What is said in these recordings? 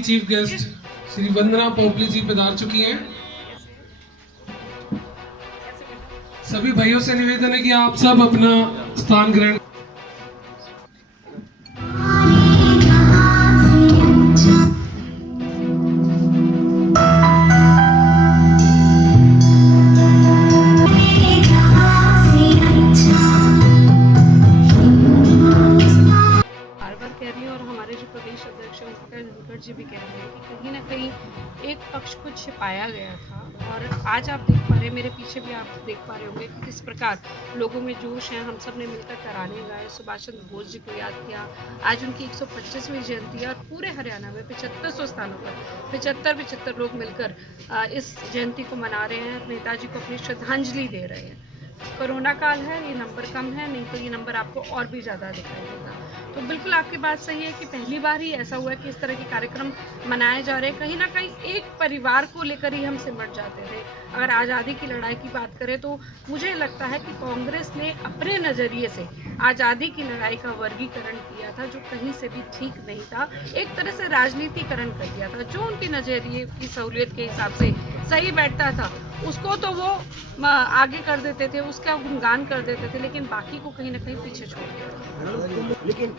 Chief guest Shri वंदना पोपली जी पधार चुकी हैं। सभी भाइयों से निवेदन है कि आप सब अपना स्थान ग्रहण। और हमारे जो प्रदेश अध्यक्ष हैं ओमप्रकाश धनखड़ जी भी कह रहे हैं कि कहीं ना कहीं एक पक्ष को छिपाया गया था। और आज आप देख पा रहे हैं, मेरे पीछे भी आप देख पा रहे होंगे कि किस प्रकार लोगों में जोश है। हम सब ने मिलकर तराने गाए, सुभाष चंद्र बोस जी को याद किया। आज उनकी 125वीं जयंती है और पूरे हरियाणा में 7500 स्थानों पर 75 लोग मिलकर इस जयंती को मना रहे हैं, नेताजी को अपनी श्रद्धांजलि दे रहे हैं। कोरोना काल है, ये नंबर कम है, नहीं तो ये नंबर आपको और भी ज़्यादा दिखाई देगा। तो बिल्कुल आपकी बात सही है कि पहली बार ही ऐसा हुआ है कि इस तरह के कार्यक्रम मनाए जा रहे हैं। कहीं ना कहीं एक परिवार को लेकर ही हम सिमट जाते थे। अगर आज़ादी की लड़ाई की बात करें तो मुझे लगता है कि कांग्रेस ने अपने नज़रिए से आज़ादी की लड़ाई का वर्गीकरण किया था, जो कहीं से भी ठीक नहीं था। एक तरह से राजनीतिकरण कर दिया था। जो उनके नज़रिए की सहूलियत के हिसाब से सही बैठता था उसको तो वो आगे कर देते थे, उसका गुणगान कर देते थे, लेकिन बाकी को कहीं ना कहीं पीछे छोड़ दिया। लेकिन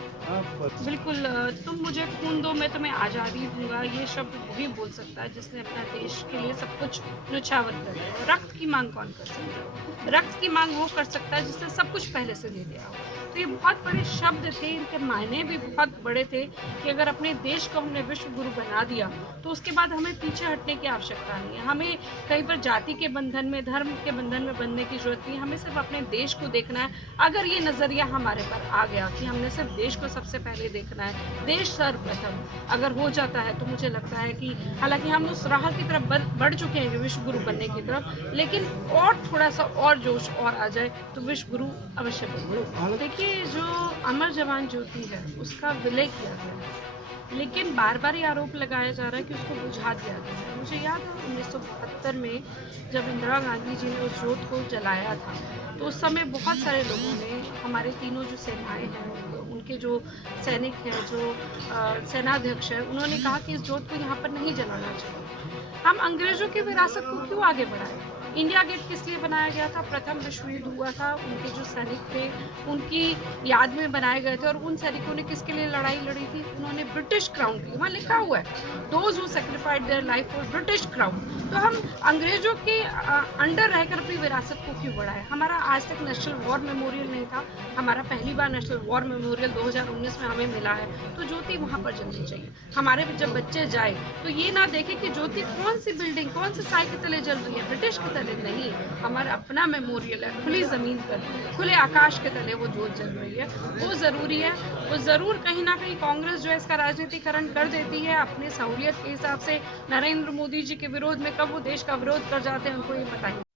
बिल्कुल, तुम मुझे खून दो मैं तुम्हें आज़ादी दूंगा, ये शब्द वही बोल सकता है जिसने अपना देश के लिए सब कुछ न्यौछावर कर दिया। रक्त की मांग कौन कर सकता है? रक्त की मांग वो कर सकता है जिसने सब कुछ पहले से दे दिया हो। तो ये बहुत बड़े शब्द थे, इनके मायने भी बहुत बड़े थे कि अगर अपने देश को हमने विश्व गुरु बना दिया तो उसके बाद हमें पीछे हटने की आवश्यकता नहीं है। हमें कहीं पर जाति के बंधन में, धर्म के बंधन में बंधने की जरूरत नहीं है। हमें सिर्फ अपने देश को देखना है। अगर ये नज़रिया हमारे पर आ गया कि हमने सिर्फ देश को सबसे पहले देखना है, देश सर्वप्रथम अगर हो जाता है, तो मुझे लगता है कि हालांकि हम उस राह की तरफ बढ़ चुके हैं विश्व गुरु बनने की तरफ, लेकिन और थोड़ा सा और जोश और आ जाए तो विश्व गुरु अवश्य बने। देखिए, जो अमर जवान ज्योति है उसका विलय किया गया है, लेकिन बार बार ये आरोप लगाया जा रहा है कि उसको बुझा दिया गया है। मुझे याद है 1972 में जब इंदिरा गांधी जी ने उस जोत को जलाया था, तो उस समय बहुत सारे लोगों ने, हमारे तीनों जो सेनाएं हैं, उनके जो सैनिक हैं, जो सेनाध्यक्ष हैं, उन्होंने कहा कि इस जोत को यहाँ पर नहीं जलाना चाहिए। हम अंग्रेजों की विरासत को क्यों आगे बढ़ाएं? इंडिया गेट किस लिए बनाया गया था? प्रथम विश्व युद्ध हुआ था, उनके जो सैनिक थे उनकी याद में बनाए गए थे। और उन सैनिकों ने किसके लिए लड़ाई लड़ी थी? उन्होंने ब्रिटिश क्राउन के लिए। वहाँ लिखा हुआ है, those who sacrificed their life for British crown. तो हम अंग्रेजों के अंडर रहकर अपनी विरासत को क्यों बढ़ाएं? हमारा आज तक नेशनल वॉर मेमोरियल नहीं था, हमारा पहली बार नेशनल वॉर मेमोरियल 2019 में हमें मिला है, तो ज्योति वहाँ पर जलनी चाहिए। हमारे जब बच्चे जाए तो ये ना देखे कि ज्योति कौन सी बिल्डिंग, कौन से साई के तले जल रही है, ब्रिटिश के तले नहीं। हमारा अपना मेमोरियल है, खुली ज़मीन पर, खुले आकाश के तले वो जोत जल रही है, वो ज़रूरी है। वो ज़रूर कहीं ना कहीं कांग्रेस जो है इसका राजनीतिकरण कर देती है अपनी सहूलियत के हिसाब से। नरेंद्र मोदी जी के विरोध में कब वो देश का विरोध कर जाते हैं उनको ये पता ही